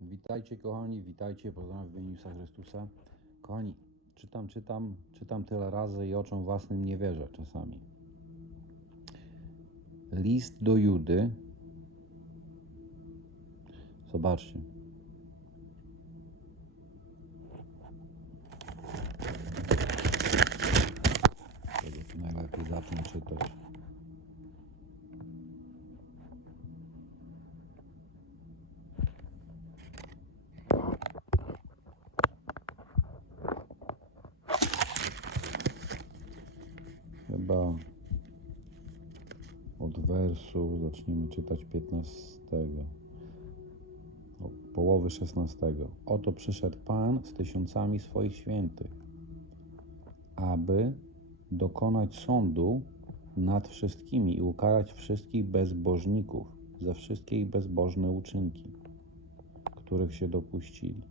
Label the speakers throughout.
Speaker 1: Witajcie kochani, witajcie, pozdrawiam w imieniu Jezusa Chrystusa. Kochani, czytam, czytam, czytam tyle razy i oczom własnym nie wierzę czasami. List do Judy. Zobaczcie. Najlepiej zacząć czytać. Wersu zaczniemy czytać 15. O, połowy 16. Oto przyszedł Pan z tysiącami swoich świętych, aby dokonać sądu nad wszystkimi i ukarać wszystkich bezbożników za wszystkie ich bezbożne uczynki, których się dopuścili,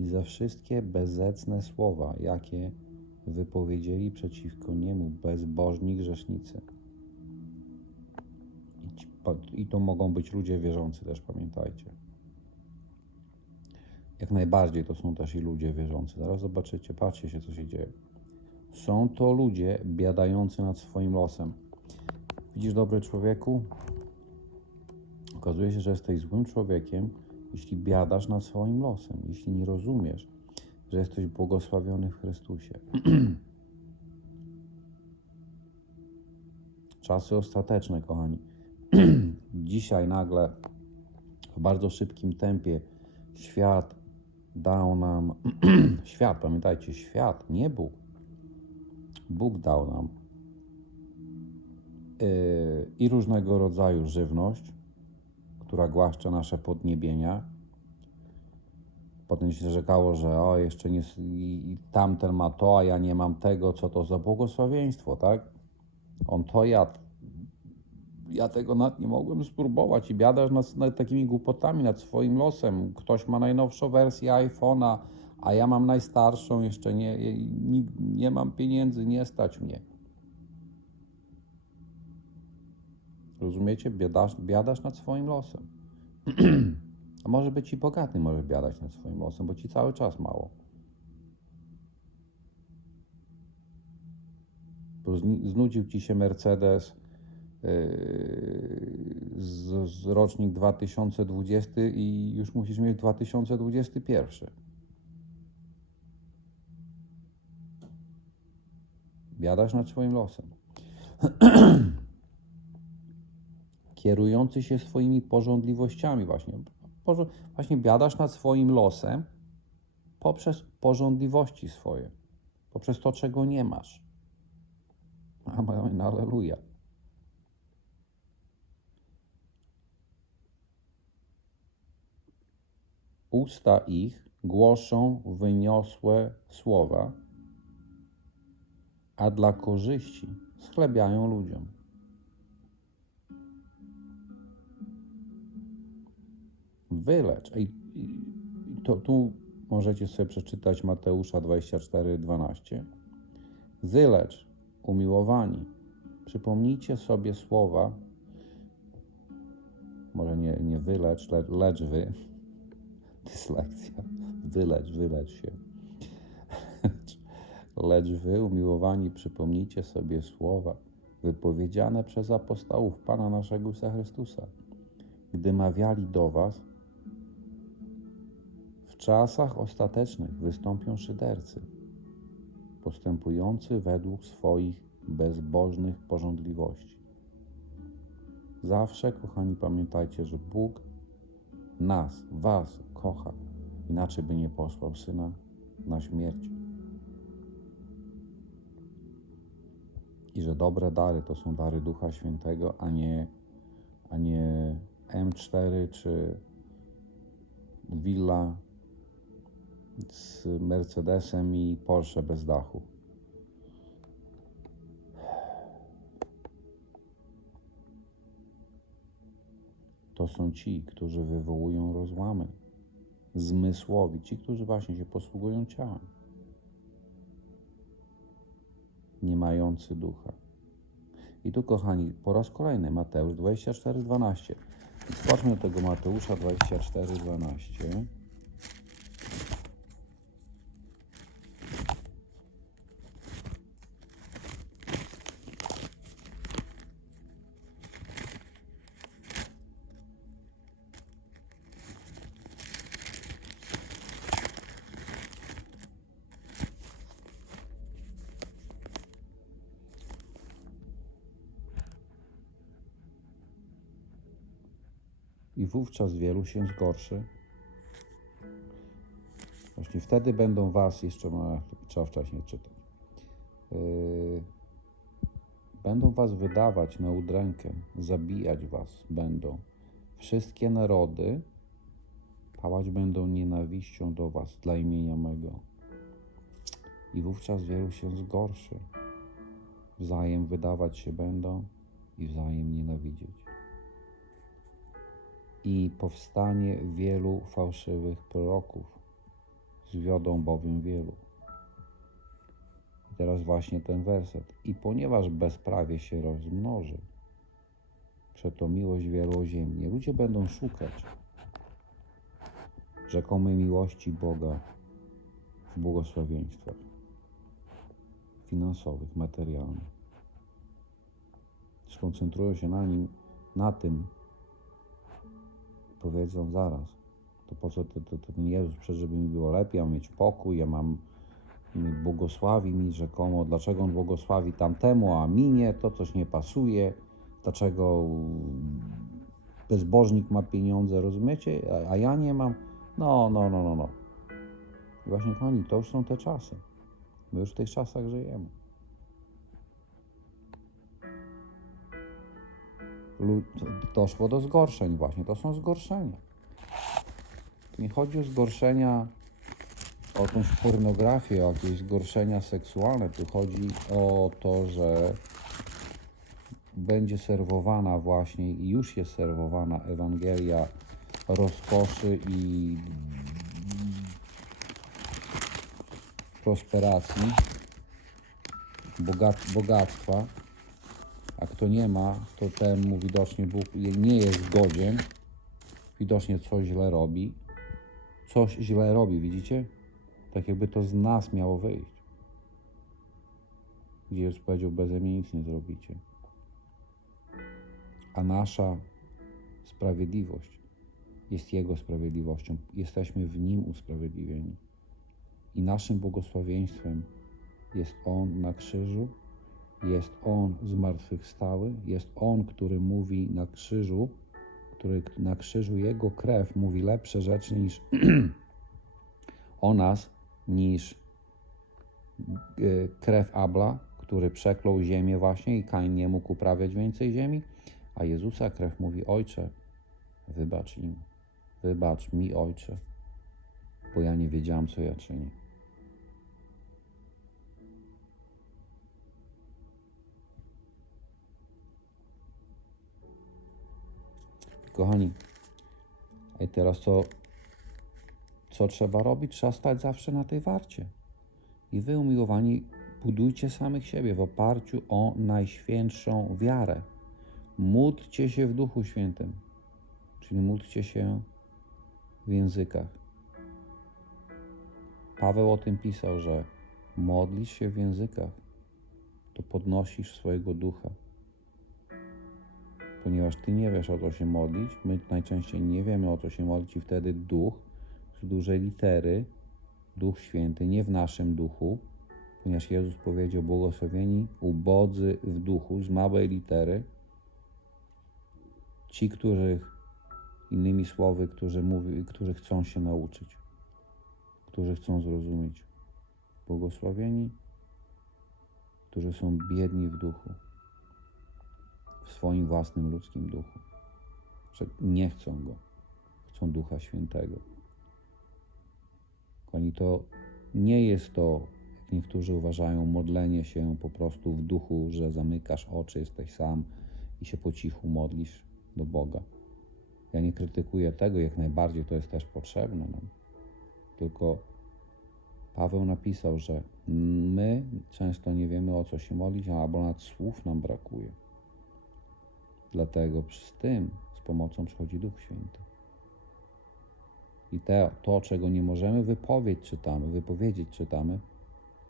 Speaker 1: i za wszystkie bezecne słowa, jakie wypowiedzieli przeciwko niemu bezbożni grzesznicy. I, to mogą być ludzie wierzący też, pamiętajcie. Jak najbardziej to są też i ludzie wierzący. Zaraz zobaczycie, patrzcie się, co się dzieje. Są to ludzie biadający nad swoim losem. Widzisz, dobry człowieku? Okazuje się, że jesteś złym człowiekiem, jeśli biadasz nad swoim losem, jeśli nie rozumiesz, że jesteś błogosławiony w Chrystusie. Czasy ostateczne, kochani. Dzisiaj nagle w bardzo szybkim tempie świat dał nam, świat, pamiętajcie, świat, nie Bóg. Bóg dał nam yy, i różnego rodzaju żywność, która głaszcze nasze podniebienia. Potem się rzekało, że o, jeszcze nie, i tamten ma to, a ja nie mam tego, co to za błogosławieństwo, tak? On to jadł. Ja tego nad nie mogłem spróbować i biadasz nad, nad takimi głupotami, nad swoim losem. Ktoś ma najnowszą wersję iPhone'a, a ja mam najstarszą, jeszcze nie, nie, nie mam pieniędzy, nie stać mnie. Rozumiecie? Biadasz, biadasz nad swoim losem. A może być i bogaty, może biadać nad swoim losem, bo ci cały czas mało. Znudził ci się Mercedes z, z rocznik 2020 i już musisz mieć 2021. Biadasz nad swoim losem. Kierujący się swoimi porządliwościami właśnie. Właśnie biadasz nad swoim losem poprzez porządliwości swoje. Poprzez to, czego nie masz. Amen, aleluja. Usta ich głoszą wyniosłe słowa, a dla korzyści schlebiają ludziom. Wylecz. I, to tu możecie sobie przeczytać Mateusza 24, 12. Wylecz, umiłowani. Przypomnijcie sobie słowa, może nie, nie wylecz, le, lecz wy. Dyslekcja. Wylecz, wylecz się. Lecz wy, umiłowani, przypomnijcie sobie słowa wypowiedziane przez apostołów Pana naszego Jezusa Chrystusa, gdy mawiali do was, w czasach ostatecznych wystąpią szydercy, postępujący według swoich bezbożnych porządliwości. Zawsze, kochani, pamiętajcie, że Bóg nas, was kocha, inaczej by nie posłał Syna na śmierć. I że dobre dary to są dary Ducha Świętego, a nie, a nie M4 czy willa z Mercedesem i Porsche bez dachu. To są ci, którzy wywołują rozłamy, zmysłowi, ci, którzy właśnie się posługują ciałem, nie mający ducha. I tu, kochani, po raz kolejny Mateusz 24:12. Spójrzmy do tego Mateusza 24, i wówczas wielu się zgorszy. Właśnie wtedy będą was, jeszcze ma, trzeba wcześniej czytać, yy, będą was wydawać na udrękę, zabijać was będą. Wszystkie narody pałać będą nienawiścią do was dla imienia mego. I wówczas wielu się zgorszy. Wzajem wydawać się będą i wzajem nienawidzieć i powstanie wielu fałszywych proroków. Zwiodą bowiem wielu. I teraz właśnie ten werset. I ponieważ bezprawie się rozmnoży, przeto miłość wielu ziemi. Ludzie będą szukać rzekomej miłości Boga w błogosławieństwach finansowych, materialnych. Skoncentrują się na nim, na tym, powiedzą zaraz, to po co to, to, to ten Jezus, przecież żeby mi było lepiej, ja mam mieć pokój, ja mam błogosławi mi rzekomo, dlaczego On błogosławi tamtemu, a mi nie, to coś nie pasuje, dlaczego bezbożnik ma pieniądze, rozumiecie, a, a ja nie mam, no, no, no, no, no. I właśnie, kochani, to już są te czasy. My już w tych czasach żyjemy. Doszło do zgorszeń właśnie. To są zgorszenia. Tu nie chodzi o zgorszenia, o jakąś pornografię, o jakieś zgorszenia seksualne. Tu chodzi o to, że będzie serwowana właśnie i już jest serwowana Ewangelia rozkoszy i prosperacji, bogactwa, a kto nie ma, to temu widocznie Bóg nie jest godzien, widocznie coś źle robi. Coś źle robi, widzicie? Tak jakby to z nas miało wyjść. Gdzie Jezus powiedział, beze mnie nic nie zrobicie. A nasza sprawiedliwość jest Jego sprawiedliwością. Jesteśmy w Nim usprawiedliwieni. I naszym błogosławieństwem jest On na krzyżu, jest On zmartwychwstały, jest On, który mówi na krzyżu, który na krzyżu Jego krew mówi lepsze rzeczy niż o nas, niż e, krew Abla, który przeklął ziemię właśnie i Kain nie mógł uprawiać więcej ziemi, a Jezusa krew mówi, Ojcze, wybacz im, wybacz mi, Ojcze, bo ja nie wiedziałam, co ja czynię. Kochani, i teraz co, co trzeba robić? Trzeba stać zawsze na tej warcie. I wy, umiłowani, budujcie samych siebie w oparciu o najświętszą wiarę. Módlcie się w Duchu Świętym, czyli módlcie się w językach. Paweł o tym pisał, że modlisz się w językach, to podnosisz swojego ducha ponieważ Ty nie wiesz o co się modlić, my najczęściej nie wiemy o co się modlić i wtedy duch z dużej litery, Duch Święty, nie w naszym duchu, ponieważ Jezus powiedział błogosławieni ubodzy w duchu z małej litery, ci, których, innymi słowy, którzy, mówi, którzy chcą się nauczyć, którzy chcą zrozumieć. Błogosławieni, którzy są biedni w duchu w swoim własnym ludzkim duchu. Nie chcą go, chcą Ducha Świętego. Kochani, to nie jest to, jak niektórzy uważają, modlenie się po prostu w duchu, że zamykasz oczy, jesteś sam i się po cichu modlisz do Boga. Ja nie krytykuję tego, jak najbardziej to jest też potrzebne nam. Tylko Paweł napisał, że my często nie wiemy o co się modlić, albo nad słów nam brakuje. Dlatego z tym, z pomocą przychodzi Duch Święty. I te, to, czego nie możemy wypowiedzieć, czytamy, wypowiedzieć, czytamy,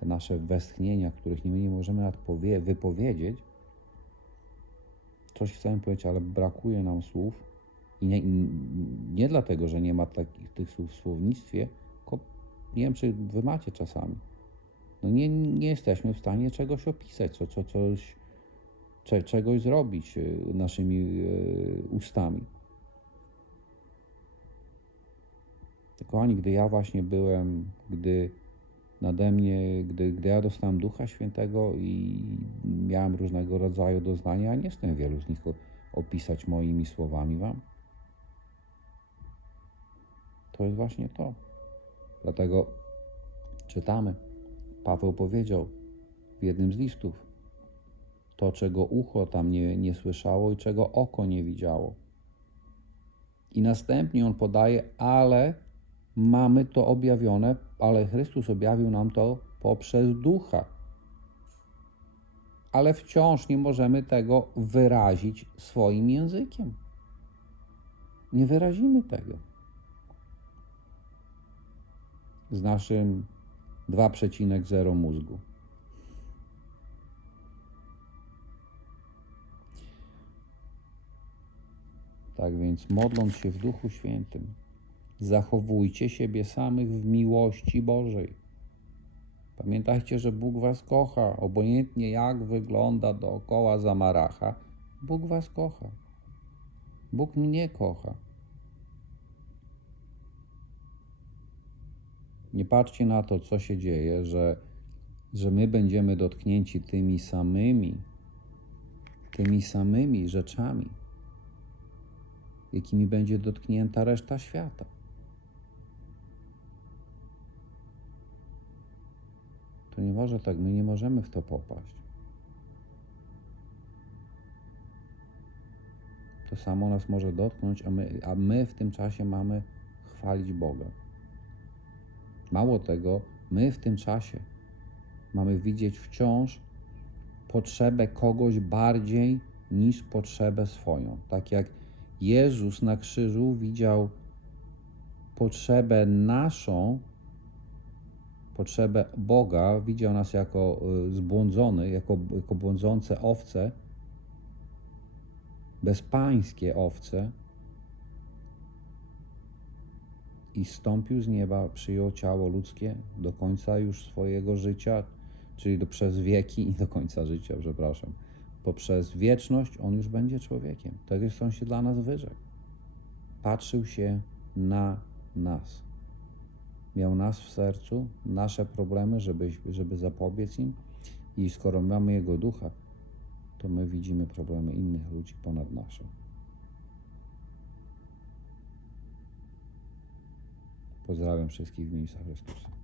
Speaker 1: te nasze westchnienia, których my nie możemy nawet powie, wypowiedzieć, coś chcemy powiedzieć, ale brakuje nam słów. I nie, nie dlatego, że nie ma takich tych słów w słownictwie, tylko nie wiem, czy wy macie czasami. No nie, nie jesteśmy w stanie czegoś opisać, co, co, coś, czegoś zrobić e, naszymi e, ustami. Kochani, gdy ja właśnie byłem, gdy nade mnie, gdy, gdy ja dostałem Ducha Świętego i miałem różnego rodzaju doznania, ja nie jestem wielu z nich opisać moimi słowami wam. To jest właśnie to. Dlatego czytamy. Paweł powiedział w jednym z listów to, czego ucho tam nie, nie słyszało i czego oko nie widziało. I następnie on podaje, ale mamy to objawione, ale Chrystus objawił nam to poprzez ducha. Ale wciąż nie możemy tego wyrazić swoim językiem. Nie wyrazimy tego. Z naszym 2,0 mózgu. Tak więc, modląc się w Duchu Świętym, zachowujcie siebie samych w miłości Bożej. Pamiętajcie, że Bóg Was kocha, obojętnie jak wygląda dookoła zamaracha, Bóg Was kocha. Bóg mnie kocha. Nie patrzcie na to, co się dzieje, że, że my będziemy dotknięci tymi samymi, tymi samymi rzeczami, jakimi będzie dotknięta reszta świata. To nie może tak, my nie możemy w to popaść. To samo nas może dotknąć, a my, a my w tym czasie mamy chwalić Boga. Mało tego, my w tym czasie mamy widzieć wciąż potrzebę kogoś bardziej niż potrzebę swoją. Tak jak Jezus na krzyżu widział potrzebę naszą, potrzebę Boga, widział nas jako y, zbłądzony, jako, jako błądzące owce, bezpańskie owce i stąpił z nieba, przyjął ciało ludzkie do końca już swojego życia, czyli do, przez wieki i do końca życia, przepraszam. Poprzez wieczność on już będzie człowiekiem. Tak jest on się dla nas wyrzekł. Patrzył się na nas. Miał nas w sercu, nasze problemy, żeby, żeby zapobiec im. I skoro mamy Jego ducha, to my widzimy problemy innych ludzi ponad nasze. Pozdrawiam wszystkich w miejscu Chrystusa.